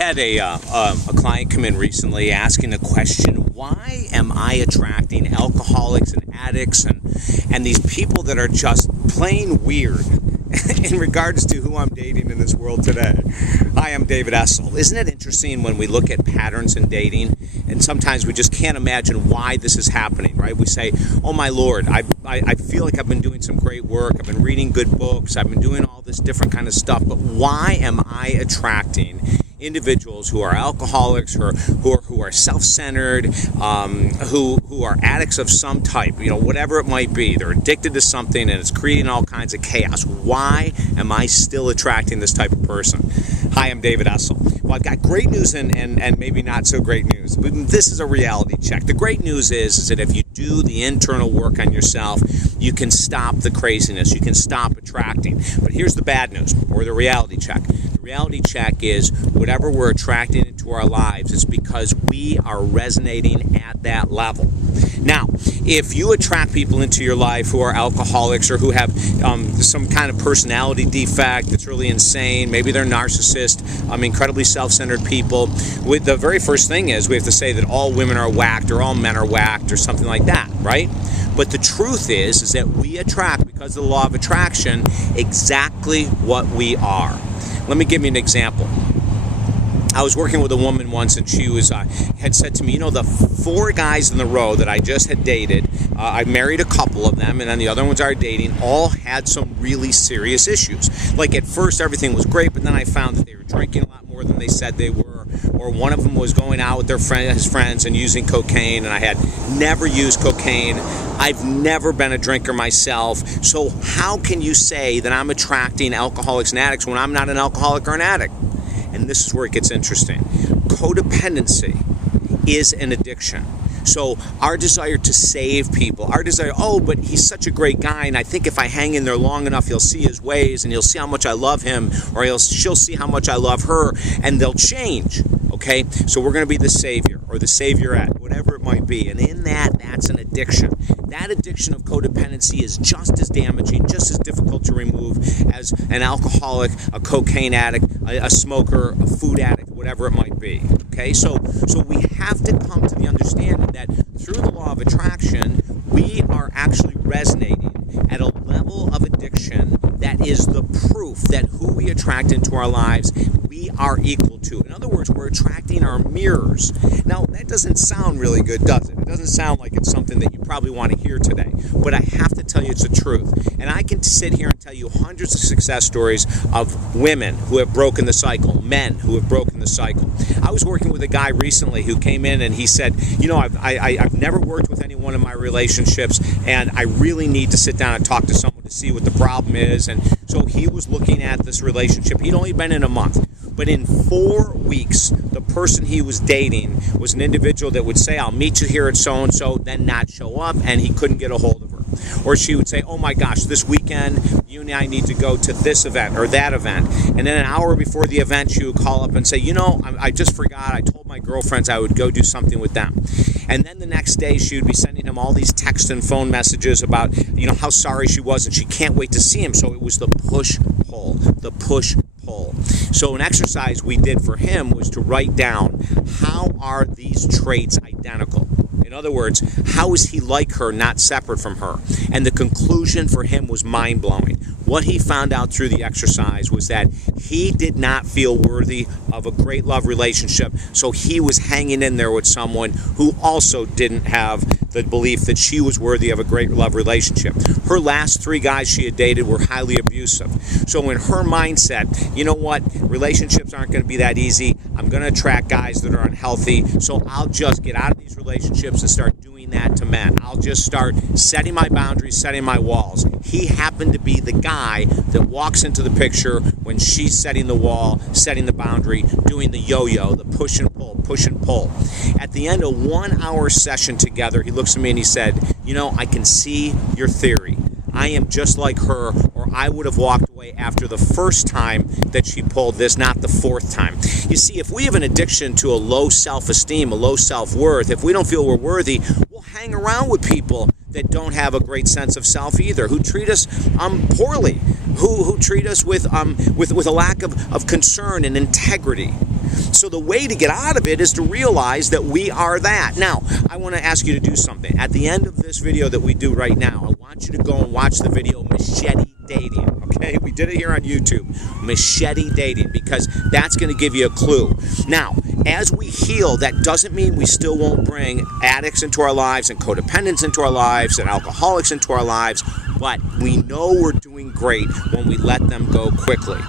had a client come in recently asking the question, why am I attracting alcoholics and addicts and these people that are just plain weird in regards to who I'm dating in this world today? Hi, I'm David Essel. Isn't it interesting when we look at patterns in dating, and sometimes we just can't imagine why this is happening, right? We say, oh my Lord, I feel like I've been doing some great work, I've been reading good books, I've been doing all this different kind of stuff, but why am I attracting individuals who are alcoholics, who are self-centered, who are addicts of some type, whatever it might be? They're addicted to something and it's creating all kinds of chaos. Why am I still attracting this type of person? Hi, I'm David Essel. Well, I've got great news and maybe not so great news. But this is a reality check. The great news is that if you do the internal work on yourself, you can stop the craziness. You can stop attracting. But here's the bad news, or the reality check. The reality check is whatever we're attracting into our lives, it's because we are resonating at that level. Now, if you attract people into your life who are alcoholics or who have some kind of personality defect that's really insane, maybe they're narcissists, incredibly self-centered people, the very first thing is we have to say that all women are whacked or all men are whacked or something like that, right? But the truth is that we attract, because of the law of attraction, exactly what we are. Let me give you an example. I was working with a woman once, and she had said to me, the 4 guys in the row that I just had dated, I married a couple of them, and then the other ones I was dating, all had some really serious issues. Like at first everything was great, but then I found that they were drinking a lot more than they said they were, or one of them was going out with his friends and using cocaine, and I had never used cocaine. I've never been a drinker myself. So how can you say that I'm attracting alcoholics and addicts when I'm not an alcoholic or an addict? And this is where it gets interesting. Codependency is an addiction. So our desire to save people, our desire, but he's such a great guy, and I think if I hang in there long enough, he'll see his ways, and he'll see how much I love him, or she'll see how much I love her, and they'll change, okay? So we're going to be the savior, or the saviorette, whatever it might be, and in that's an addiction. That addiction of codependency is just as damaging, just as difficult to remove as an alcoholic, a cocaine addict, a smoker, a food addict, whatever it might be. Okay, so we have to come to the understanding that through the law of attraction, we are actually resonating at a level of addiction that is the proof that who we attract into our lives, we are equal to. In other words, we're attracting our mirrors. Now, that doesn't sound really good, does it? It doesn't sound like it's something that you probably want to hear today, but I have to tell you it's the truth. And I can sit here and tell you hundreds of success stories of women who have broken the cycle, men who have broken the cycle. I was working with a guy recently who came in and he said, I've never worked with anyone in my relationships, and I really need to sit down and talk to someone to see what the problem is. And so he was looking at this relationship. He'd only been in a month. But in 4 weeks, the person he was dating was an individual that would say, I'll meet you here at so-and-so, then not show up, and he couldn't get a hold of her. Or she would say, oh my gosh, this weekend, you and I need to go to this event or that event. And then an hour before the event, she would call up and say, I just forgot. I told my girlfriends I would go do something with them. And then the next day, she would be sending him all these text and phone messages about, how sorry she was and she can't wait to see him. So it was the push-pull, the push-pull. So an exercise we did for him was to write down, how are these traits identical? In other words, how is he like her, not separate from her? And the conclusion for him was mind-blowing. What he found out through the exercise was that he did not feel worthy of a great love relationship, so he was hanging in there with someone who also didn't have the belief that she was worthy of a great love relationship. Her last 3 guys she had dated were highly abusive. So in her mindset, you know what? Relationships aren't going to be that easy. I'm going to attract guys that are unhealthy, so I'll just get out of these relationships and start doing that to men. I'll just start setting my boundaries, setting my walls. He happened to be the guy that walks into the picture when she's setting the wall, setting the boundary, doing the yo-yo, the push and pull, push and pull. At the end of 1 hour session together, he looks at me and he said, I can see your theory. I am just like her, or I would have walked away after the first time that she pulled this, not the 4th time. You see, if we have an addiction to a low self-esteem, a low self-worth, if we don't feel we're worthy, we'll hang around with people that don't have a great sense of self either, who treat us poorly, who treat us with a lack of concern and integrity. So the way to get out of it is to realize that we are that. Now, I want to ask you to do something. At the end of this video that we do right now, I want you to go and watch the video Machete Dating. Okay, we did it here on YouTube. Machete Dating, because that's going to give you a clue. Now, as we heal, that doesn't mean we still won't bring addicts into our lives and codependents into our lives and alcoholics into our lives, but we know we're doing great when we let them go quickly.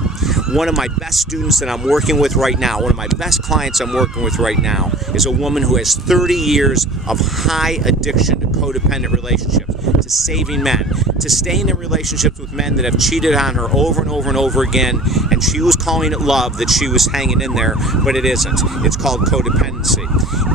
One of my best students that I'm working with right now, one of my best clients I'm working with right now, is a woman who has 30 years of high addiction to codependent relationships, to saving men, to staying in relationships with men that have cheated on her over and over and over again, and she was calling it love, that she was hanging in there, but it isn't. It's called codependency.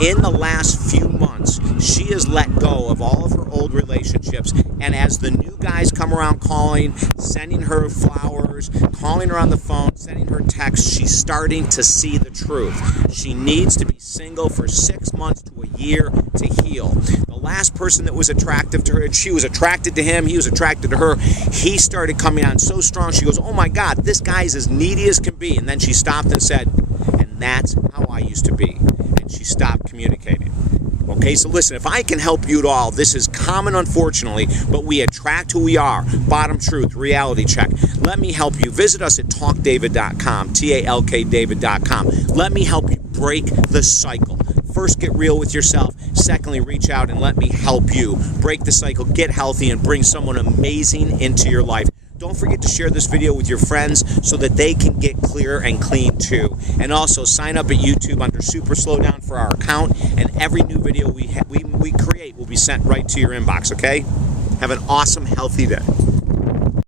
In the last few months, she has let go of all of her old relationships, and as the new guys come around calling, sending her flowers, calling her on the phone, sending her texts, she's starting to see the truth. She needs to be single for 6 months to a year to heal. The last person that was attractive to her, she was attracted to him, he was attracted to her, he started coming on so strong, she goes, oh my God, this guy's as needy as can be. And then she stopped and said, and that's how I used to be. And she stopped communicating. Okay, so listen, if I can help you at all, this is common, unfortunately, but we attract who we are. Bottom truth, reality check. Let me help you. Visit us at talkdavid.com, talkdavid.com. Let me help you break the cycle. First, get real with yourself. Secondly, reach out and let me help you break the cycle, get healthy, and bring someone amazing into your life. Don't forget to share this video with your friends so that they can get clear and clean too. And also sign up at YouTube under Super Slowdown for our account, and every new video we create will be sent right to your inbox, okay? Have an awesome, healthy day.